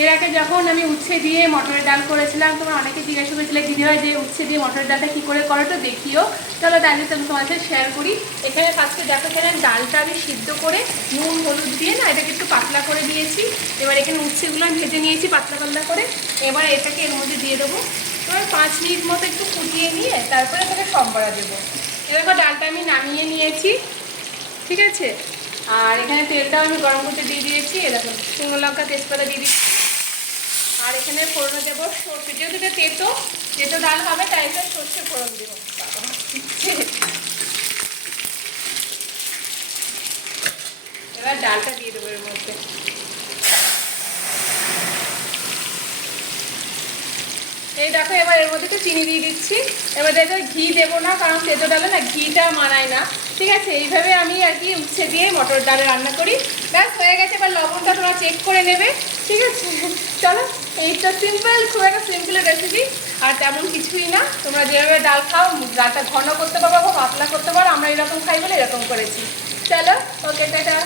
এর আগে যখন আমি উচ্ছে দিয়ে মটরের ডাল করেছিলাম, তোমরা অনেকে জিজ্ঞাসা করেছিলে দিদিভাই যে উচ্ছে দিয়ে মটরের ডালটা কী করে করো, তো দেখিও। চলো তাই জন্য আমি তোমার সাথে শেয়ার করি। এখানে ফার্স্টে দেখো, এখানে ডালটা আমি সিদ্ধ করে নুন হলুদ দিয়ে না এটাকে একটু পাতলা করে দিয়েছি। এবার এখানে উচ্ছেগুলো আমি ভেজে নিয়েছি পাতলা পাতলা করে। এবার এটাকে এর মধ্যে দিয়ে দেবো। এবার 5 মিনিট মতো একটু ফুটিয়ে নিয়ে তারপরে এটাকে সম্বরা দেবো। এরকম ডালটা আমি নামিয়ে নিয়েছি, ঠিক আছে। আর এখানে তেলটাও আমি গরম করতে দিয়ে দিয়েছি। এরকম শুকনো লঙ্কা তেজপাতা দিয়ে দিচ্ছি। আর এখানে ফোড়ন দেবো সর্ষে, যেহেতু এটা তেতো তেতো ডাল হবে তাই এটা সর্ষে ফোড়ন দেবো। এবার ডালটা দিয়ে দেবো এর মধ্যে। এই দেখো, এবার এর মধ্যে একটু চিনি দিয়ে দিচ্ছি। এবার দেখো ঘি দেবো না, কারণ তেতো ডালে না ঘিটা মানায় না, ঠিক আছে। এইভাবে আমি আর কি উচ্ছে দিয়ে মটর ডালে রান্না করি। ব্যাস হয়ে গেছে। এবার লবণটা তোমরা চেক করে নেবে, ঠিক আছে। চলো, এইটা সিম্পল, খুব একটা সিম্পল রেসিপি, আর তেমন কিছুই না। তোমরা যেভাবে ডাল খাও, ডালটা ঘন করতে পারো বা পাতলা করতে পারো, আমরা এরকম খাই বলে এরকম করেছি। চলো, ওকে, টাটা।